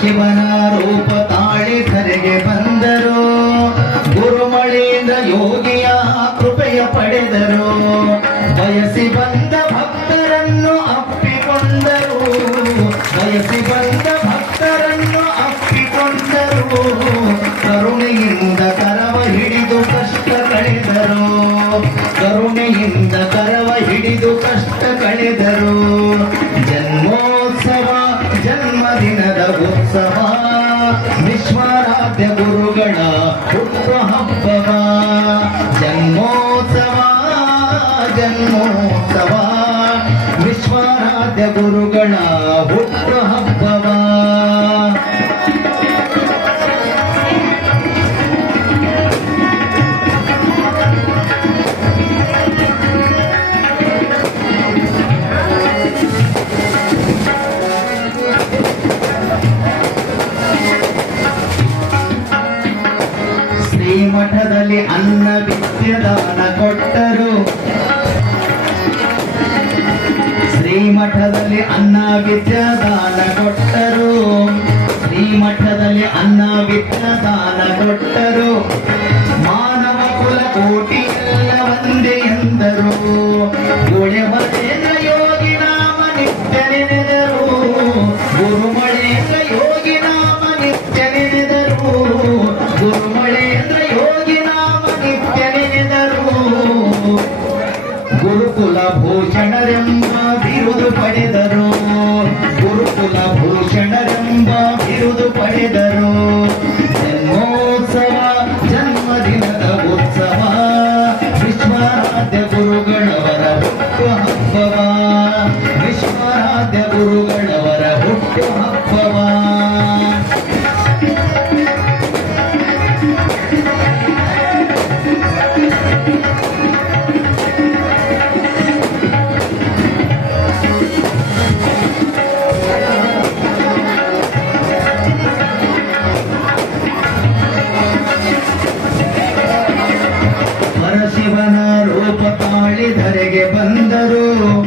ಪರಶಿವನ ರೂಪ ವಿಶ್ವರಾಧ್ಯ ಗುರುಗಳ ಹುಟ್ಟು ಹಬ್ಬವ. ಜನ್ಮೋತ್ಸವ ಜನ್ಮೋತ್ಸವ. ವಿಶ್ವರಾಧ್ಯ ಗುರುಗಳ ಹುಟ್ಟು ಹಬ್ಬವ. ಶ್ರೀಮಠದಲ್ಲಿ ಅನ್ನ ವಿದ್ಯದಾನ ಕೊಟ್ಟರು. ಶ್ರೀಮಠದಲ್ಲಿ ಅನ್ನ ವಿದ್ಯಾದಾನ ಕೊಟ್ಟರು. ಶ್ರೀಮಠದಲ್ಲಿ ಅನ್ನ ವಿದ್ಯಾದಾನ ಗುರುಕುಲ ಭೂಷಣರೆಂಬ ಬಿರುದು ಪಡೆದರು. ಗುರುಕುಲ ಭೂಷಣರೆಂಬ ಬಿರುದು ಪಡೆದರು. ಪರಶಿವನ ರೂಪ ತಾಳಿ ಧರೆಗೆ ಬಂದರು.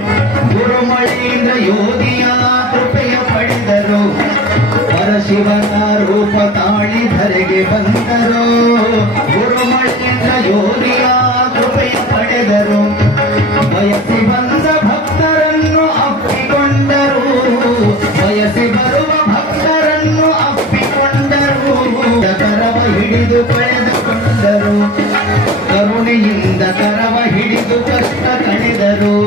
ಗುರುಮಳೆಯಿಂದ ಯೋಧಿಯ ಕೃಪೆಯ ಪಡೆದರು. ಪರಶಿವನ ರೂಪ ತಾಳಿ ಧರೆಗೆ ಬಂದರು. ಗುರುಮಳೆಯಿಂದ ಯೋಧಿಯ ಕೃಪೆಯ ಪಡೆದರು. ಬಯಸಿ ಬಂದ quero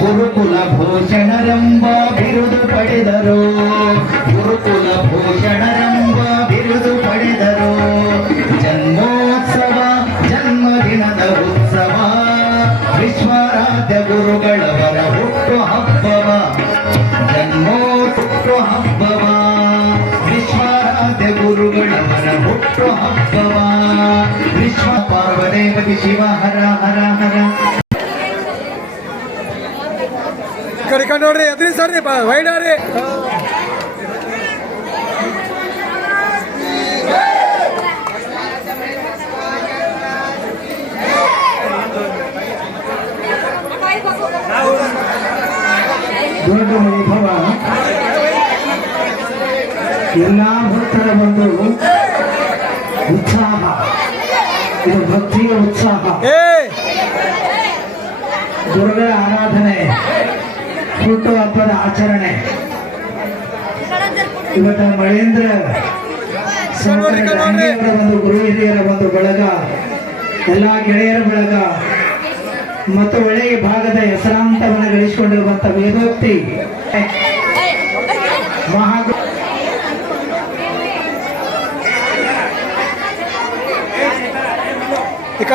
ಗುರುಕುಲ ಭೂಷಣರೆಂಬ ಬಿರುದು ಪಡೆದರು. ಗುರುಕುಲ ಭೂಷಣರೆಂಬ ಬಿರುದು ಪಡೆದರು ಜನ್ಮೋತ್ಸವ, ಜನ್ಮದಿನದ ಉತ್ಸವ. ವಿಶ್ವರಾಧ್ಯ ಗುರುಗಳವರ ಹುಟ್ಟು ಹಬ್ಬವ. ಜನ್ಮೋತ್ಸವ ಹಬ್ಬವ. ವಿಶ್ವರಾಧ್ಯ ಗುರುಗಳವರ ಹುಟ್ಟು ಹಬ್ಬವ. ವಿಶ್ವ ಪಾರ್ವದೇವತಿ ಶಿವ ಹರ ಹರ ಹರ. ಕಡೆ ನೋಡ್ರಿ ಎದ್ರಿ ಸರ್ರಿ ವೈಡ್ ವೈಡಾರಿ ದೊಡ್ಡ ವೈಭವ ಎಲ್ಲಾ ಭಕ್ತರ ಒಂದು ಉತ್ಸಾಹ. ಇದು ಭಕ್ತಿಯ ಉತ್ಸಾಹ. ಗುರುಗಳ ಆರಾಧನೆ. ಹುಟ್ಟು ಹಬ್ಬದ ಆಚರಣೆ ಇವತ್ತ ಮಳೇಂದ್ರ. ಗಾಂಧಿಯವರ ಒಂದು ಗುರು ಹಿರಿಯರ ಒಂದು ಬಳಗ ಎಲ್ಲಾ ಗೆಳೆಯರ ಬಳಗ ಮತ್ತು ಒಳ್ಳೆಯ ಭಾಗದ ಹೆಸರಾಂತವನ್ನು ಗಳಿಸಿಕೊಂಡಿರುವಂತ ವೇದೋಕ್ತಿ ಮಹಾ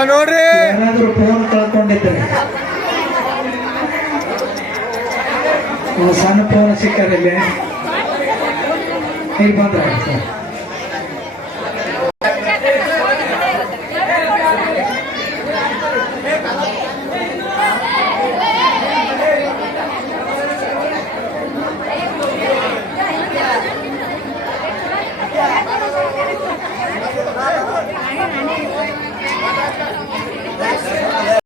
ನೋಡ್ರಿ ಯಾರಾದ್ರೂ ಫೋನ್ ಕಳ್ಕೊಂಡಿದ್ದಾರೆ ಒಂದು ಸಣ್ಣ ಫೋನ್ ಸಿಕ್ಕದಿಲ್ಲ ಈಗ ಬಂದ್ರೆ